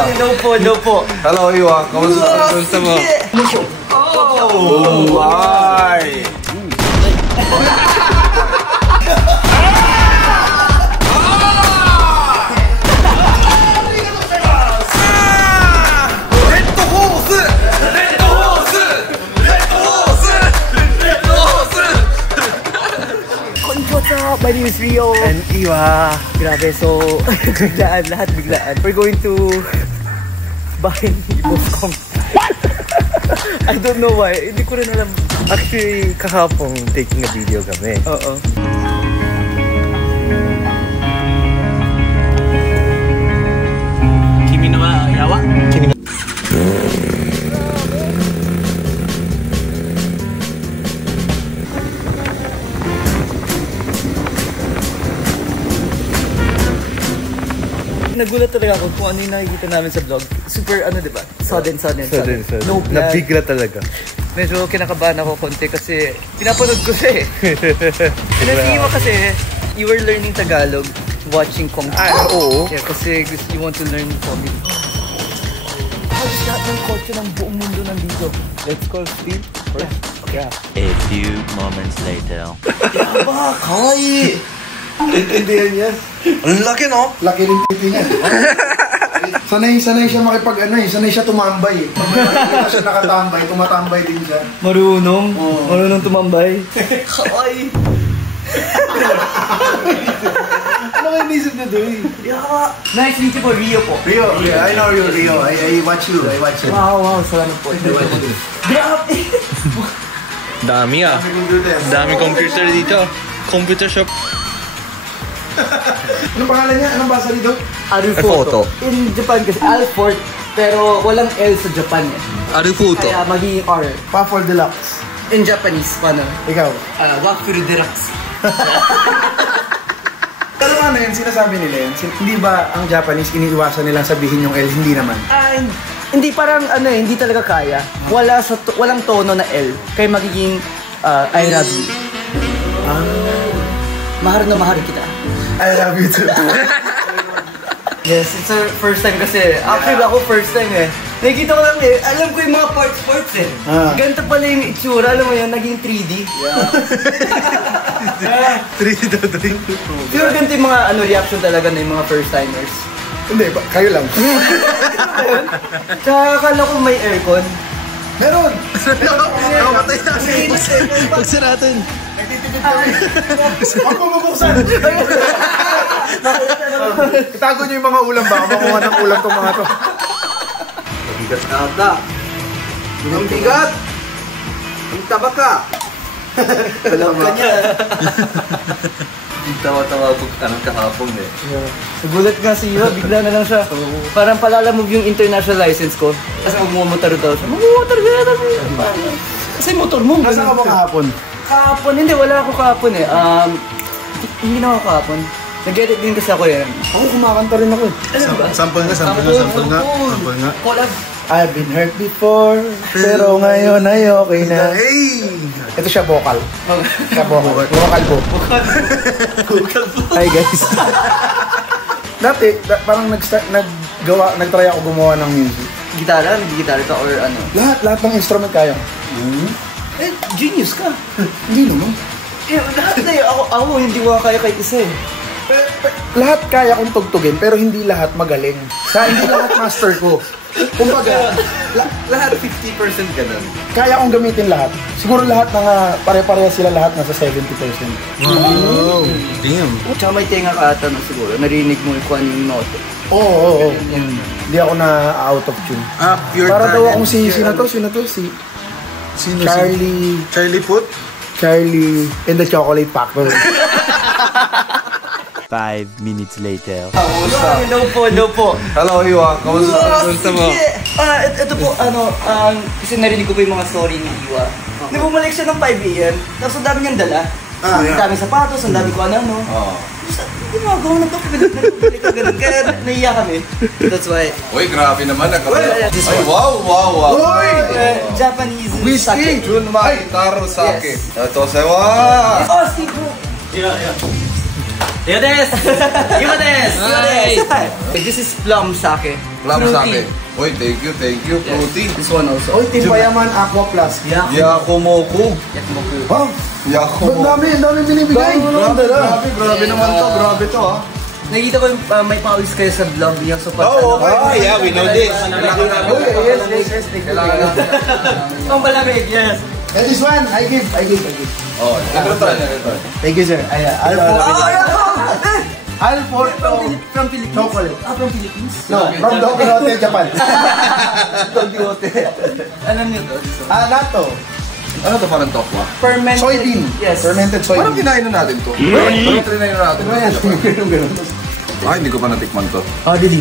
Hello po, hello po. Hello, Iwa. Kamusta mo? Oh, why? My name is Rio and Iwa. Grabe, so biglaan, lahat biglaan. We're going to buy Boscom. What? I don't know why. Hindi ko rin alam. Actually, kahapon taking a video kami. Oo. Kimi no wa yawa? Kimi no. Nagulat talaga ako kung ano yung nakikita namin sa vlog. Super ano, diba? Sudden. No plan. Nabigla talaga. Medyo kinakabahan ako konti kasi pinapanood ko siya eh. Pinasiwa kasi you were learning Tagalog watching Kong. Oo. Yeah, kasi you want to learn comedy. Halos lahat ng kotse ng buong mundo nandito. Let's call Steve first. Yeah. A few moments later. Yaba, kawaii! Intindihan niya. Ang laki, no? Laki rin pipi niya. Sanay siya sanay siya tumambay. Pag siya nakatambay, tumatambay din siya. Marunong tumambay. Kawaii! Ano kayo nisip na doon? Yaba! Nice to meet you po, Rio po. Rio, I know you, Rio. I watch you. Wow, salamat po. Grabe! Dami ah. Dami computer dito. Computer shop. Anong pangalan niya? Anong basa dito? Arufoto. In Japan kasi Alfort, pero walang L sa Japan eh. Arufoto. Kaya magiging R. Waffle Deluxe. In Japanese, paano? Ikaw? Waffle Deluxe. Pero ano yun, sinasabi nila yun? Hindi ba ang Japanese iniiwasan nilang sabihin yung L? Hindi naman. Hindi, parang ano eh, hindi talaga kaya. Walang tono na L. Kaya magiging I love you. Mahal na mahal kita. I love you too. Yes, it's our first time kasi. Actually, ako first time eh. Nakikita ko lang eh. Alam ko yung mga parts eh. Ganito pala yung itsura. Alam mo yun, naging 3D. Yeah. 3D daw. Pero ganito yung mga reaction talaga na yung mga first timers. Hindi, kayo lang. Tsaka akala ko may aircon. Meron! Nakamatay na kasi. Buksan natin. Huwag mo mabuksan! Itago niyo yung mga ulam ba? Makuha ng ulam tong mga to. Mabigat na ata. Ang bigat! Ang taba ka! Alam ka niya. Tawa-tawa ko kahapon eh. Nagulat nga si Iwa, bigla na lang siya. Parang palalamog yung international license ko. Kasi magmumotor daw siya. Magmumotor siya. Kasi motor mo. Nasaan ka ba kahapon? Kahapon? Hindi, wala ako kahapon eh. Hindi na ako kahapon. Nag-edit din kasi ako eh. Ako kumakanta rin ako eh. Sample nga. Collab. I've been hurt before, pero ngayon ay okay na. Hey! Ito siya vocal. Siya vocal. Vocal po. Hi guys. Dati, parang nag-try ako gumawa ng music. Gitara? Nag-gitara ka or ano? Lahat ng instrument kaya. Eh, genius ka. Hindi naman. Eh, lahat na ako hindi ko kaya kahit isa eh. Lahat kaya kong tugtugin, pero hindi lahat magaling. Hindi lahat master ko. Kumbaga, Lahat 50% ganun. kaya kong gamitin lahat. Siguro lahat pare-pareha sila lahat nasa 70%. Wow! Damn! Tsaka may tenga ka ata no, siguro. Narinig mo kung ano yung note. Oo. Hindi ako na out of tune. Pure Para daw talent. akong sino to? Sino? Charlie Puth? Charlie and the Chocolate Factory. 5 minutes later. Hello po. Hello, Iwa. Kamusta mo? Ito po, kasi narinig ko po yung mga story ni Iwa. Bumalik siya ng 5 AM, tapos ang dami niyang dala. Ang dami sapatos, ang dami ko ano. Gumagawa na ito, pinagdalik ka ganun. Kaya naiya kami. That's why. Uy, grabe naman. Ay, wow! Japanese Whiskey! sake. Junmai Taro Sake. Yes. Ito, sewa! Oh, Steve! Yeah. Yodes! Yodes! This is plum sake. Plum sake. Oy, thank you, fruity. This one also. Oy, Team Payaman Aqua Plus. Yakumoku. Oh, Yakumoku. ang dami binibigay. Grabe naman to, grabe to ha. Nakikita ko yung may pawis kayo sa vlog niya. So, yeah, we know this. Yes. Pang palamig, yes. And this one, I give. Oh, Thank you, sir. Alporto From Philippines? chocolate. From Philippines? No, from Don Quixote, Japan. Don Quixote. Alam niyo to? Natto. Ano to parang tokwa? Fermented. Soybean. Yes. Fermented Parang soybean. kinain na natin to. Parang trinayin na natin. Ganun. Hindi ko pa natikman to. Didi.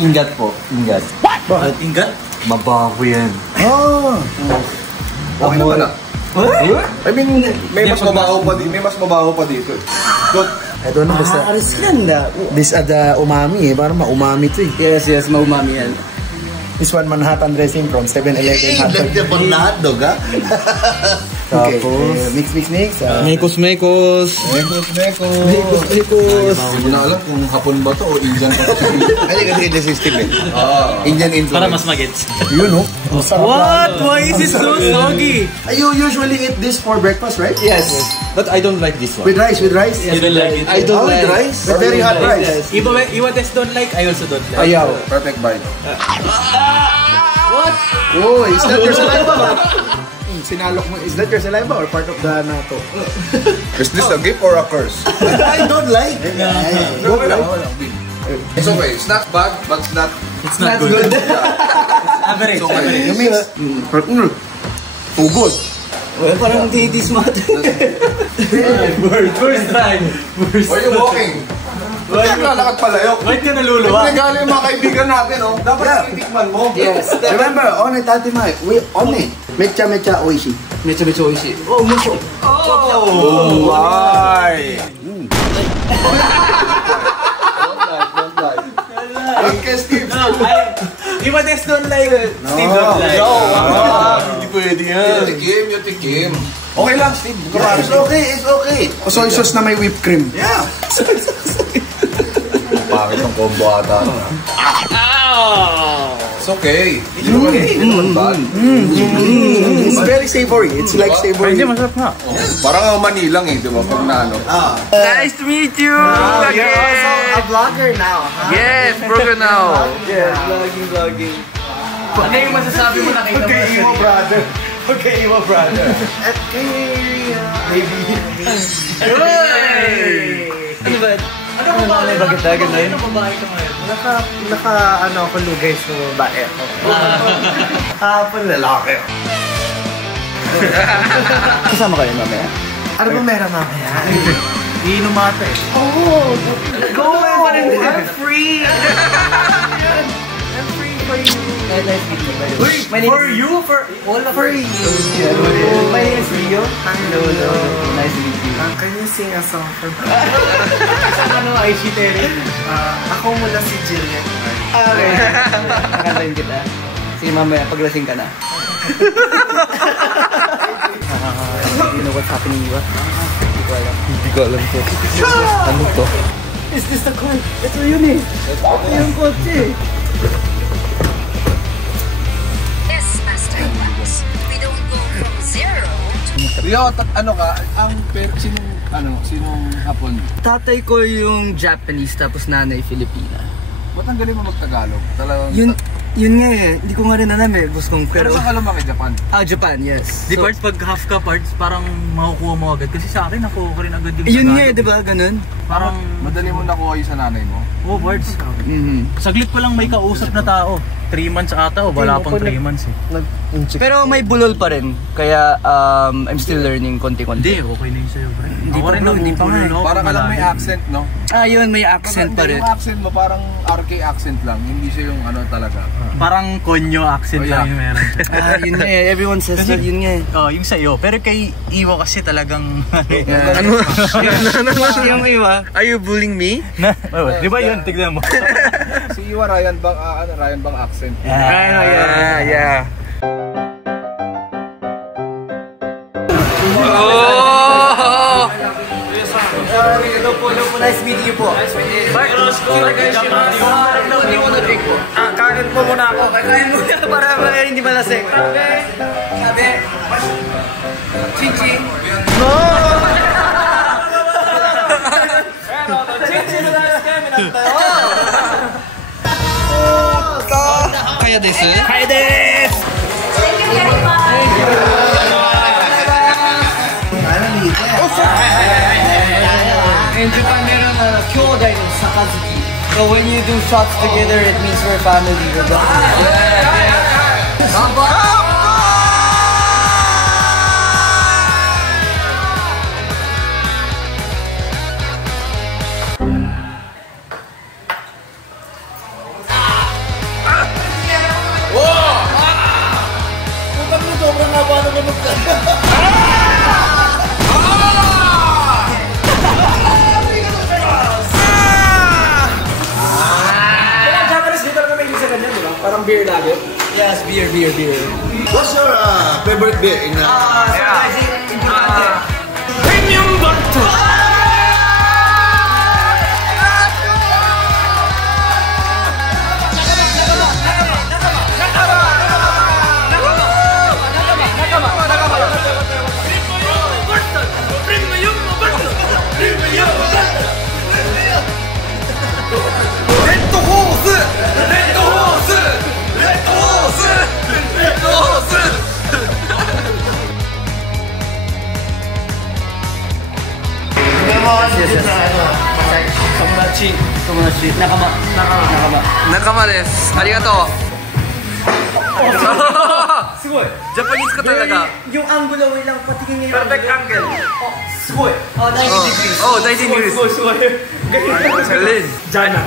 Ingat po. Ingat. Bakit? Ingat? Mabaho yan. Okay naman na. I mean, may mas mabaho pa dito. Good. I don't know, basta. This are the umami eh. Parang ma-umami to eh. Yes, maumami yan. This one, Manhattan dressing from 7-Eleven hot dog. Lagyan po na hotdog, ha? Okay, Tapos, mix. Mekos. Hindi ko na alam kung hapon ba to o Indian pa to. Hindi kasi the system eh. Indian influence. Para mas magets. You know? What? Why is it so soggy? You usually eat this for breakfast, right? Yes. But I don't like this one. With rice? You don't like it? I don't with like rice? With very hot rice. Iwa Des don't like, I also don't like. Ayaw. Perfect bite. What? Oh, is that your saliva? Sinalok mo. Is that your saliva or part of the natto? Is this a gift or a curse? I don't like. It's okay. It's not bad, but it's not... It's not good. Average. You mix. Oh, good. Well, parang titis mo. First time. Why are you walking? Ba't ka nalakad palayo? Ba't ka naluluwa? Regalo yung mga kaibigan natin, oh. Dapat titikman mo. Yes. Remember, one tatimai. We one. Mecha oishi. Mecha oishi. Oh, muso. Oh, why? Okay, Steve. Iwa Des don't like it. Steve don't like. Hindi pwede yan. You tikim. Okay lang, Steve. It's okay. Soy sauce na may whipped cream. Yeah. Bakit ang combo ata? It's okay. It's not bad. It's very savory. It's like savory. Hindi, masarap nga. Parang Manilang eh, di ba? Pag na ano. Nice to meet you! You're also a vlogger now. Yes, broken now. Yes, vlogging. Ano yung masasabi mo nakita mo? Iwo brother. Iwa brother. At kay baby. Ano ba? Ano babae? Bakit dagat na yun? Ano babae ka ngayon? Naka ano ako lugay sa babae ako. Hapon lalaki. Kasama kayo mamaya? Ano ba meron mamaya? Iinom ata eh. Go! I'm free! I'm free for you. Nice meeting you, by the way. My name For is... you? For all of For you. My name is Rio. Hello. Nice to meet you. Can you sing a song for me? Ano, Aishi Terry? Ako mula si Jillian. Okay. Nakantayin kita. Sige mamaya, paglasing ka na. You know what's happening, Iwa? Hindi ko alam. Hindi ko alam to. Ano to? Is this the car? Ito yun eh. Ito yung kotse. Yes, Master Wax. We don't go from zero to... Rio, ano ka? Sinong hapon? Tatay ko yung Japanese, tapos nanay Filipina. Ba't ang galing mo mag-Tagalog? Talagang... Yun nga eh. Hindi ko nga rin alam eh. Gusto kong Pero saan ka lumaki, Japan? Japan, yes. Di parts, pag half ka parts, parang makukuha mo agad. Kasi sa akin, nakuha ko rin agad yung Yun Tagalog. nga eh, di ba? Ganun. Parang, Madali mo nakuha yung sa nanay mo? parts. Saglit ko lang may kausap na tao. 3 months ata o wala pang 3 months eh. Pero may bulol pa rin. Kaya I'm still learning konti-konti. Hindi, okay na yun sa'yo, bro. Hindi Ako pa, rin bro, hindi pa nga eh. Parang alam may accent, no? Yun, may accent pa rin. Yung accent mo parang RK accent lang. Hindi siya yung ano talaga. Parang konyo accent lang yung meron. Yun nga eh. Everyone says that. Yun nga eh. Yung sa'yo. Pero kay Iwa kasi talagang... Ano? Yung Iwa. Are you bullying me? Di ba yun? Tignan mo. Si Iwa Ryan bang accent? Yeah. Hello po. Nice meeting you po. Kain po muna ako. Kain mo na para hindi malasing. Sabi. Chichi. Kaya desu. Kaya desu! In Japan, meron na kyodai no sakazuki. So when you do shots together, it means we're family. Parang beer lagi. Yes, beer. What's your favorite beer in Premium Barto! Nakama desu. Arigatou. Sugoi! Japanese ka talaga. Yung angulo, wait lang, patingin niya yung Perfect angle. Sugoi! 90 degrees. Oh, 90 degrees. Sugoi. Galing. Jana.